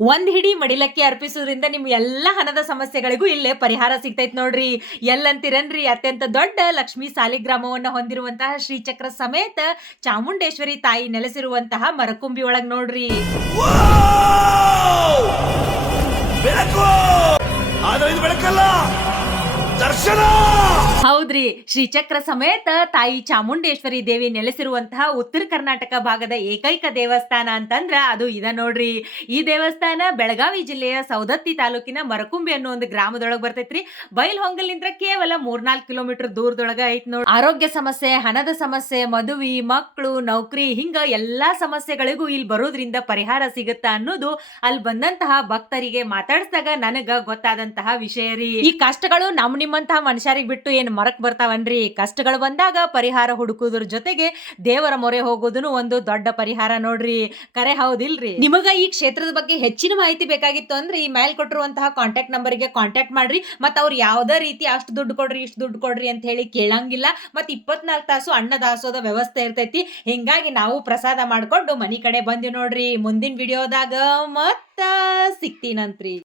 ಒಂದ್ ಹಿಡಿ ಮಡಿಲಕ್ಕಿ ಅರ್ಪಿಸುವುದರಿಂದ ನಿಮ್ ಎಲ್ಲಾ ಹಣದ ಸಮಸ್ಯೆಗಳಿಗೂ ಇಲ್ಲೇ ಪರಿಹಾರ ಸಿಗ್ತೈತ್ ನೋಡ್ರಿ. ಎಲ್ಲಂತೀರನ್ರಿ, ಅತ್ಯಂತ ದೊಡ್ಡ ಲಕ್ಷ್ಮೀ ಸಾಲಿಗ್ರಾಮವನ್ನ ಹೊಂದಿರುವಂತಹ ಶ್ರೀಚಕ್ರ ಸಮೇತ ಚಾಮುಂಡೇಶ್ವರಿ ತಾಯಿ ನೆಲೆಸಿರುವಂತಹ ಮರಕುಂಬಿ ಒಳಗ್ ನೋಡ್ರಿ. ಬೆಳಕು ಆದ್ರೆ ಇದು ಬೆಳಕಲ್ಲ, ದರ್ಶನ. ಹೌದ್ರಿ, ಶ್ರೀಚಕ್ರ ಸಮೇತ ತಾಯಿ ಚಾಮುಂಡೇಶ್ವರಿ ದೇವಿ ನೆಲೆಸಿರುವಂತಹ ಉತ್ತರ ಕರ್ನಾಟಕ ಭಾಗದ ಏಕೈಕ ದೇವಸ್ಥಾನ ಅಂತಂದ್ರ ಅದು ಇದ ನೋಡ್ರಿ. ಈ ದೇವಸ್ಥಾನ ಬೆಳಗಾವಿ ಜಿಲ್ಲೆಯ ಸೌದತ್ತಿ ತಾಲೂಕಿನ ಮರಕುಂಬಿ ಅನ್ನೋ ಒಂದು ಗ್ರಾಮದೊಳಗ ಬರ್ತೈತ್ರಿ. ಬೈಲ್ಹೊಂಗಲಿಂದ್ರ ಕೇವಲ 3-4 ಕಿಲೋಮೀಟರ್ ದೂರದೊಳಗ ಐತ್ ನೋಡ್ರಿ. ಆರೋಗ್ಯ ಸಮಸ್ಯೆ, ಹಣದ ಸಮಸ್ಯೆ, ಮದುವೆ, ಮಕ್ಕಳು, ನೌಕರಿ ಹಿಂಗ ಎಲ್ಲಾ ಸಮಸ್ಯೆಗಳಿಗೂ ಇಲ್ಲಿ ಬರೋದ್ರಿಂದ ಪರಿಹಾರ ಸಿಗುತ್ತ ಅನ್ನೋದು ಅಲ್ಲಿ ಬಂದಂತಹ ಭಕ್ತರಿಗೆ ಮಾತಾಡ್ಸಿದಾಗ ನನಗ ಗೊತ್ತಾದಂತಹ ವಿಷಯ ರೀ. ಈ ಕಷ್ಟಗಳು ನಿಮ್ಮಂತಹ ಮನುಷ್ಯರಿಗೆ ಬಿಟ್ಟು ಏನ್ ಮರಕ್ ಬರ್ತಾವನ್ರಿ. ಕಷ್ಟಗಳು ಬಂದಾಗ ಪರಿಹಾರ ಹುಡುಕುದ್ರ ಜೊತೆಗೆ ದೇವರ ಮೊರೆ ಹೋಗೋದನ್ನು ಒಂದು ದೊಡ್ಡ ಪರಿಹಾರ ನೋಡ್ರಿ. ಕರೆ ಹೌದಿಲ್ರಿ? ನಿಮಗ ಈ ಕ್ಷೇತ್ರದ ಬಗ್ಗೆ ಹೆಚ್ಚಿನ ಮಾಹಿತಿ ಬೇಕಾಗಿತ್ತು ಅಂದ್ರೆ ಈ ಮೇಲ್ ಕೊಟ್ಟಿರುವಂತಹ ಕಾಂಟ್ಯಾಕ್ಟ್ ನಂಬರ್ಗೆ ಕಾಂಟ್ಯಾಕ್ಟ್ ಮಾಡ್ರಿ. ಮತ್ ಅವ್ರು ಯಾವ್ದೇ ರೀತಿ ಅಷ್ಟು ದುಡ್ಡು ಕೊಡ್ರಿ, ಇಷ್ಟು ದುಡ್ಡು ಕೊಡ್ರಿ ಅಂತ ಹೇಳಿ ಕೇಳಂಗಿಲ್ಲ. ಮತ್ 24 ತಾಸು ಅನ್ನ ದಾಸೋದ ವ್ಯವಸ್ಥೆ ಇರ್ತೈತಿ. ಹಿಂಗಾಗಿ ನಾವು ಪ್ರಸಾದ ಮಾಡ್ಕೊಂಡು ಮನಿ ಕಡೆ ಬಂದಿ ನೋಡ್ರಿ. ಮುಂದಿನ ವಿಡಿಯೋದಾಗ ಮತ್ತ ಸಿಗ್ತೀನಂತ್ರಿ.